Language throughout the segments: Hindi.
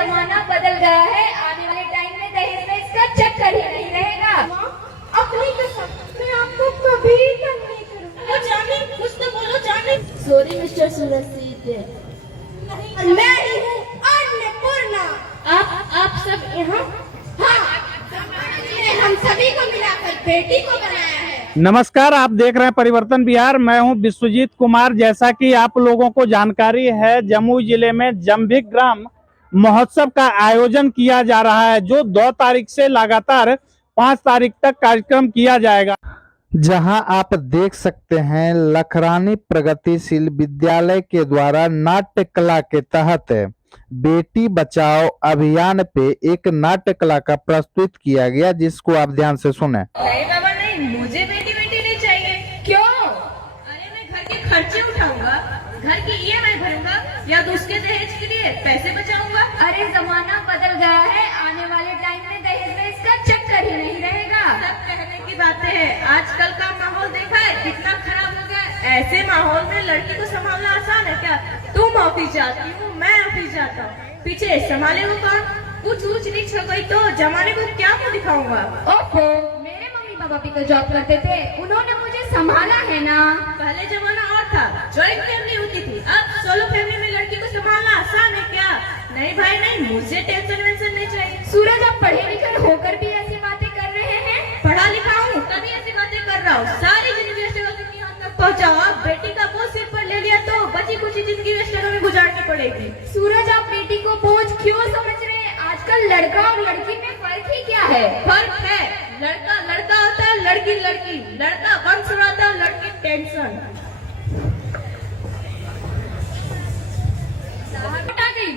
जमाना बदल गया है, आने वाले टाइम में दहेज में इसका चक्कर ही नहीं रहेगा। अपनी कसम, मैं आपको कभी तंग नहीं करूँगी। जानी कुछ तो बोलो जानी। Sorry mister Suraj Singh. मैं ही हूँ अन्नपूर्णा। आप सब यहाँ? हाँ, ने हम सभी को मिलाकर बेटी को बनाया है। नमस्कार, आप देख रहे हैं परिवर्तन बिहार। मैं हूं विश्वजीत कुमार। जैसा कि आप लोगों को जानकारी है, जमुई जिले में जम्भिक ग्राम महोत्सव का आयोजन किया जा रहा है, जो 2 तारीख से लगातार 5 तारीख तक कार्यक्रम किया जाएगा। जहां आप देख सकते हैं, लखरानी प्रगतिशील विद्यालय के द्वारा नाट्य कला के तहत बेटी बचाओ अभियान पे एक नाट्य कला का प्रस्तुत किया गया, जिसको आप ध्यान से सुने। नहीं बाबा नहीं, मुझे बेटी नहीं चाहिए। क्यों? अरे मैं घर के खर्चे उठाऊंगा, घर की EMI भरूंगा या दूसरे दहेज के लिए पैसे बचाऊंगा। अरे जमाना बदल गया है, आने वाले टाइम में दहेज में इसका चक्कर ही नहीं रहेगा। सब कहने की बातें हैं। आजकल का माहौल देखा है कितना खराब हो गया। ऐसे माहौल में लड़की को संभालना आसान है क्या? तुम ऑफिस जाती हो, मैं ऑफिस जाता हूँ, पीछे संभाले हो कौन? कुछ ऊंच नीच हो गई तो जमाने को क्या मुंह दिखाऊंगा? ओहो, मेरे मम्मी पापा भी तो जॉब करते थे, उन्होंने मुझे संभाला है ना। पहले जमाना और था, जॉइंट फैमिली होती थी। अब सोलो फैमिली में लड़की को संभालना आसान है क्या? नहीं भाई नहीं, मुझे टेंशन वेंशन नहीं चाहिए। सूरज, आप पढ़े लिखे होकर भी ऐसी बातें कर रहे हैं? पढ़ा लिखा हूँ तभी ऐसी बातें कर रहा हूँ। सारी जिंदगी स्ट्रगल की यहाँ तक पहुँचा। अब बेटी का बोझ सिर पर ले लिया तो बची कुछ जिंदगी स्ट्रगल में गुजारनी पड़ेगी। सूरज, आप बेटी को बोझ क्यों समझ रहे हैं? आजकल लड़का और लड़की में फर्क ही क्या है? फर्क है, लड़का लड़का होता है, लड़की लड़की। लड़का वंश उड़ाता है, लड़की टेंशन।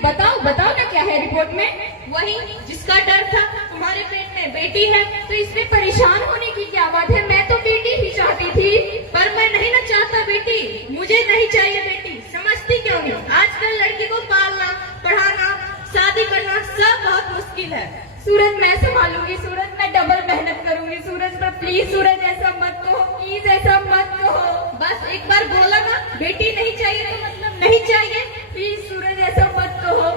बताओ बताओ ना, क्या है रिपोर्ट में? वही जिसका डर था, तुम्हारे पेट में बेटी है तो इसमें परेशान होने की क्या बात है? मैं तो बेटी ही चाहती थी। पर मैं नहीं ना चाहता बेटी, मुझे नहीं चाहिए बेटी। समझती क्यों नहीं? आजकल लड़की को पालना, पढ़ाना, शादी करना सब बहुत मुश्किल है। सूरज, मैं संभालूंगी। सूरज, मैं डबल मेहनत करूंगी। सूरज, पर प्लीज सूरज ऐसा मत कहो, प्लीज ऐसा मत कहो। बस एक बार बोला ना बेटी नहीं चाहिए तो मतलब नहीं चाहिए। प्लीज सूरज ऐसा मत कहो।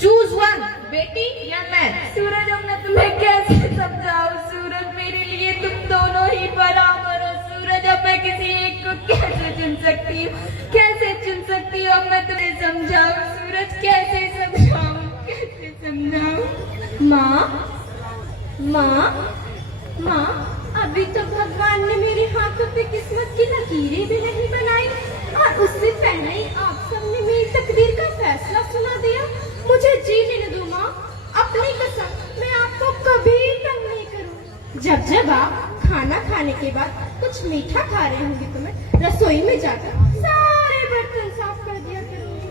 चूज वन, बेटी या मैं। सूरज, अब मैं तुम्हें कैसे समझाऊं? सूरज, मेरे लिए तुम दोनों ही बराबर हो। सूरज, अब मैं किसी एक को कैसे चुन सकती हूँ? कैसे चुन सकती हूँ? अब मैं तुम्हें समझाऊं? सूरज, कैसे समझाऊं? कैसे समझाऊं? माँ, अभी तो भगवान ने मेरे हाथों पे किस्मत की लकीरें भी नहीं बनाई, और उससे पहले ही आप सबने मेरी तकदीर का फैसला सुना दिया। मुझे जीने दो माँ, अपनी कसम, मैं आपको कभी तंग नहीं करूँ। जब आप खाना खाने के बाद कुछ मीठा खा रहे होंगे तो मैं रसोई में जाकर सारे बर्तन साफ कर दिया करूँगी।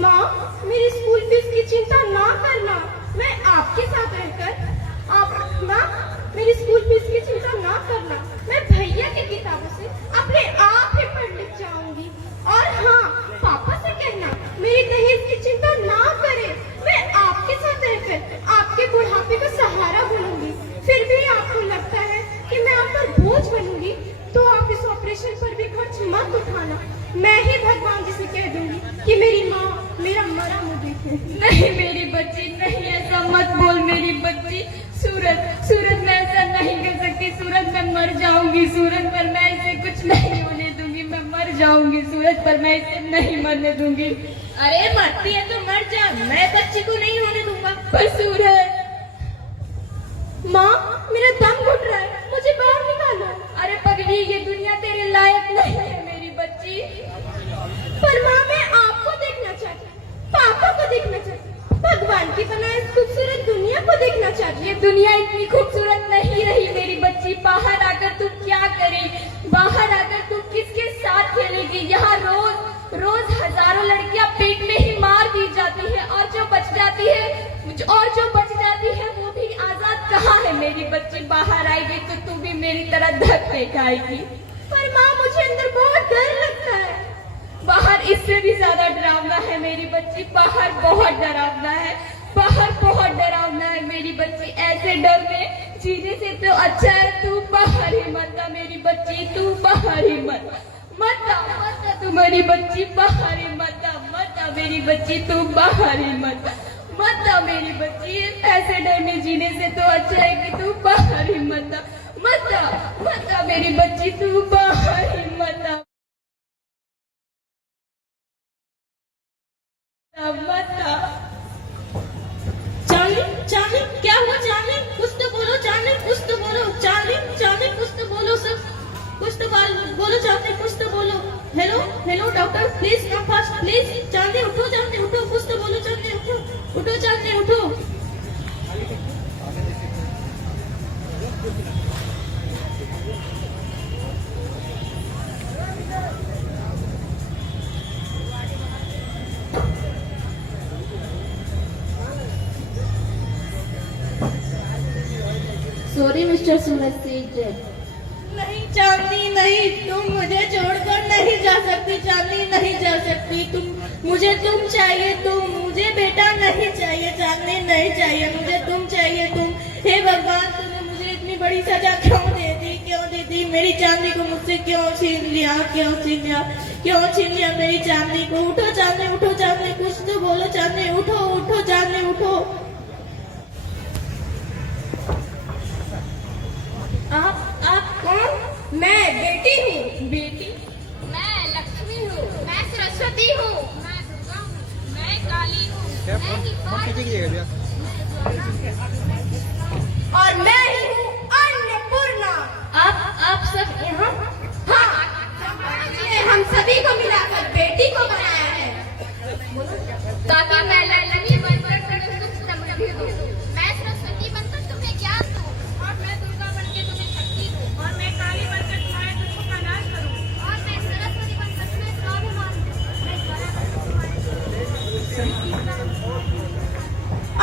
माँ, मेरी स्कूल फीस की चिंता ना करना, मैं आपके साथ रहकर मेरी स्कूल फीस की चिंता ना करना, मैं भैया की किताबों से अपने आप ही पढ़ लिख जाऊंगी। और हाँ, पापा से कहना मेरी दहेज की चिंता ना करें, मैं आपके साथ रहकर आपके बुढ़ापे का सहारा बनूंगी। फिर भी आपको लगता है कि मैं आप पर बोझ बनूंगी, तो आप इस ऑपरेशन पर भी खर्च मत उठाना। मैं ही भगवान जी से कह दूंगी कि मेरी माँ मेरा मरा मुझे है। नहीं मेरी बच्ची, नहीं ऐसा मत बोल मेरी बच्ची। सूरज, मैं ऐसा नहीं कर सकती। सूरज, मैं मर जाऊंगी। सूरज, पर मैं इसे कुछ नहीं होने दूंगी। मैं मर जाऊंगी सूरज, पर मैं इसे नहीं मरने दूंगी। अरे मरती है तो मर जा, मैं बच्ची को नहीं होने दूंगा। पर सूरज। माँ, मेरा दम घुट रहा है, मुझे बाहर निकालो। अरे पगली, ये दुनिया तेरे लायक नहीं है मेरी बच्ची। पर माँ, मैं आपको देखना चाहती, पापा को देखना चाहती, भगवान की बनाई खूबसूरत दुनिया को देखना चाहती। ये दुनिया इतनी खूबसूरत नहीं रही मेरी बच्ची। बाहर आकर तुम क्या करेगी? बाहर आकर तुम किसके साथ खेलेगी? यहाँ रोज हजारों लड़कियां पेट में ही मार दी जाती है, और जो बच जाती है वो भी आजाद कहाँ है मेरी बच्ची? बाहर आएगी तो तुम भी मेरी तरह धक्के खाएगी। पर माँ, मुझे अंदर बहुत डर लगता है। बाहर इससे भी ज्यादा डरावना है मेरी बच्ची। बाहर बहुत डरावना है, बाहर बहुत डरावना है मेरी बच्ची। ऐसे डर में जीने से तो अच्छा है तू बाहर ही मत आ मेरी बच्ची। तू बाहर ही मत आ तुम्हारी बच्ची। बाहर ही मत आ मेरी बच्ची। तू बाहर ही मत आ ऐसे डर में जीने से तो अच्छा है कि तू बाहर ही मत आ। मत आ मेरी बच्ची, तू बाहर ही मत आ। मत आ। चांदनी, चांदनी, क्या हुआ चांदनी? कुछ तो बोलो चांदनी, कुछ तो बोलो चांदनी, चांदनी, कुछ तो बोलो सब, कुछ तो बोलो चांदनी, कुछ तो बोलो। Hello hello doctor, please come fast please. Chandni उठो, चांदनी उठो, कुछ तो बोलो चांदनी, उठो उठो चांदनी उठो। सॉरी मिस्टर सूरज सेठ। नहीं चांदनी नहीं, तुम मुझे छोड़कर नहीं जा सकती चांदनी, नहीं जा सकती तुम। मुझे तुम चाहिए, तुम मुझे बेटा नहीं चाहिए चांदनी, नहीं चाहिए मुझे तुम चाहिए तुम। हे भगवान, तुमने मुझे इतनी बड़ी सजा क्यों दे दी, क्यों दे दी? मेरी चांदनी को मुझसे क्यों छीन लिया, क्यों छीन लिया, क्यों छीन लिया मेरी चांदनी को? उठो चांदनी, उठो चांदनी, कुछ तो बोलो चांदनी, उठो उठो चांदनी उठो। आप कौन? मैं बेटी हूँ। बेटी? मैं लक्ष्मी हूँ। मैं सरस्वती हूँ। मैं दुर्गा हूँ। मैं काली हूँ। मैं हिफाज और मैं ही हूँ अन्नपूर्णा। आप सब यहाँ? हाँ, इसलिए हम सभी को मिलाकर बेटी को बनाया है, ताकि मैं लक्ष्मी बनकर तुम्हें सुख समृद्धि दूँ। मैं सरस्वती बनकर तुम्हें ज्ञान दूँ। और मैं दुर्गा बनकर तुम्हें शक्ति दूँ। और मैं काली बनकर तुम्हारे दुखों का नाश करूँ। और मैं सरस्वती बनकर तुम्हें स्वाभिमान दूँ। मैं ज्वाला बनकर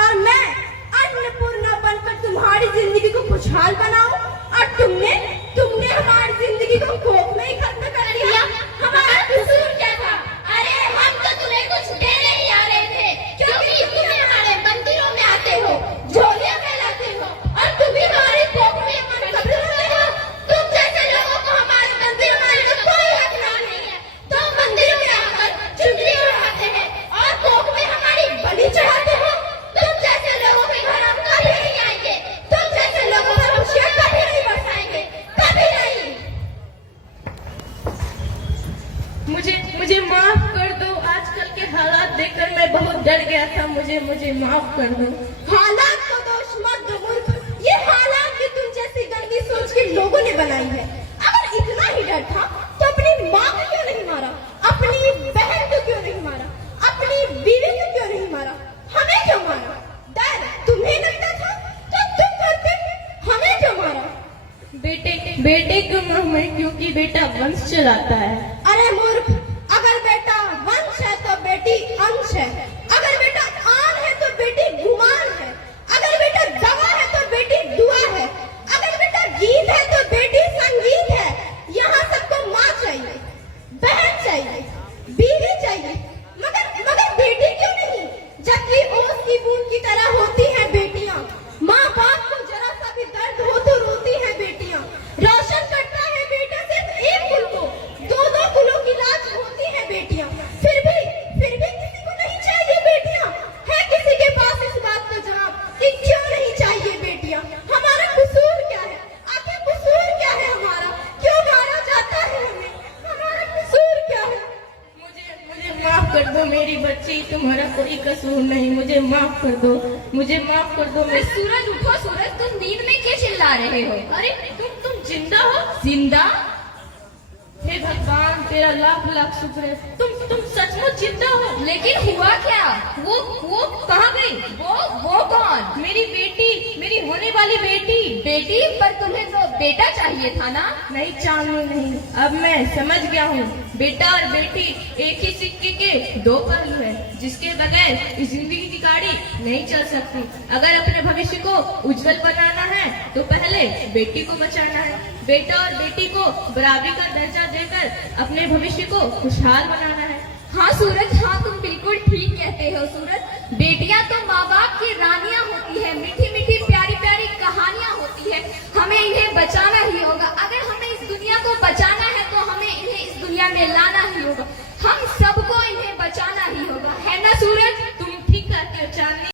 और मैं अन्नपूर्णा बनकर तुम्हारी जिंदगी को खुशहाल बनाऊं। और तुमने हमारी जिंदगी को कोख में ही खत्म कर दिया। हमारा कसूर क्या था? अरे हम तो तुम्हें कुछ देने ही आ रहे थे, क्योंकि तुम हमारे मंदिरों में आते हो, झोलियां फैलाते हो, और तुम ही हमारी कोख में मन कब्र होते हो। तुम जैसे लोगों को हमारे मंदिर में आने का कोई हक नहीं है। तुम मंदिरों में आकर चुगली उड़ाते हैं और कोख में हमारी बलि चढ़ाते हो। तुम जैसे लोगों के घर हम कभी नहीं आएंगे। तुम जैसे लोगों पर खुशियां कभी नहीं बरसाएंगे, कभी नहीं। मुझे माफ कर दो। आजकल के हालात देखकर मैं बहुत डर गया था। मुझे माफ कर दो। हालात को दोष मत दो मूर्ख। ये हालात भी तुम जैसी गंदी सोच के लोगों ने बनाई है। अगर इतना ही डर था तो अपनी माँ को क्यों नहीं मारा, अपनी बहन को क्यों नहीं मारा, अपनी बीवी को क्यों नहीं मारा, हमें क्यों मारा? डर तुम्हें लगता था तो तुम करते, हमें क्यों मारा? बेटे को मैं, क्योंकि बेटा वंश चलाता है। अरे मूर्ख, अगर बेटा वंश है तो बेटी अंश है। अगर बेटा आन है तो बेटी गुमान है। अगर बेटा दवा है तो बेटी दुआ है। अगर बेटा गीत है तो बेटी संगीत है। यहाँ सबको माँ चाहिए, बहन चाहिए, बीवी चाहिए, मगर बेटी क्यों नहीं? जबकि ओस की बूंद की तरह होती हैं बेटियाँ। माँ बाप को जरा सा भी दर्द हो तो रोती हैं बेटियाँ। रोशन करता है बेटा सिर्फ एक कुल को, दो कुलों की लाज होती हैं बेटियाँ। फिर भी किसी को नहीं चाहिए बेटियाँ। है किसी के पास इस बात का जवाब कि क्यों नहीं चाहिए बेटियाँ? हमारा कसूर क्या है? आखिर कसूर क्या है हमारा? क्यों मारा जाता है हमें? हमारा कसूर क्या है? मुझे माफ कर दो मेरी बच्ची, तुम्हारा कोई कसूर नहीं। मुझे माफ कर दो, मुझे माफ कर दो। मैं सूरज उठो सूरज, तुम नींद में क्यों चिल्ला रहे हो? अरे तुम जिंदा हो? जिंदा? हे भगवान, तेरा लाख लाख शुक्र है। तुम सचमुच जिंदा हो? लेकिन हुआ क्या? वो कहाँ गई? वो कौन? मेरी बेटी, मेरी होने वाली बेटी। बेटी? पर तुम्हें तो बेटा चाहिए था ना? नहीं चांदनी नहीं, अब मैं समझ गया हूँ। बेटा और बेटी एक ही सिक्के के दो पहलू है, जिसके बगैर इस जिंदगी की गाड़ी नहीं चल सकती। अगर अपने भविष्य को उज्जवल बनाना है तो पहले बेटी को बचाना है। बेटा और बेटी को बराबरी का दर्जा देकर अपने भविष्य को खुशहाल बनाना है। हाँ सूरज, हाँ तुम बिल्कुल ठीक कहते हो सूरज। बेटियां तो माँ बाप की रानियां होती है, मीठी मीठी प्यारी प्यारी कहानियां होती है। हमें इन्हें बचाना ही होगा। अगर हमें इस दुनिया को बचाना है तो हमें इन्हें इस दुनिया में लाना ही होगा। हम सबको इन्हें बचाना ही होगा, है ना सूरज? तुम ठीक कहते हो चांदनी।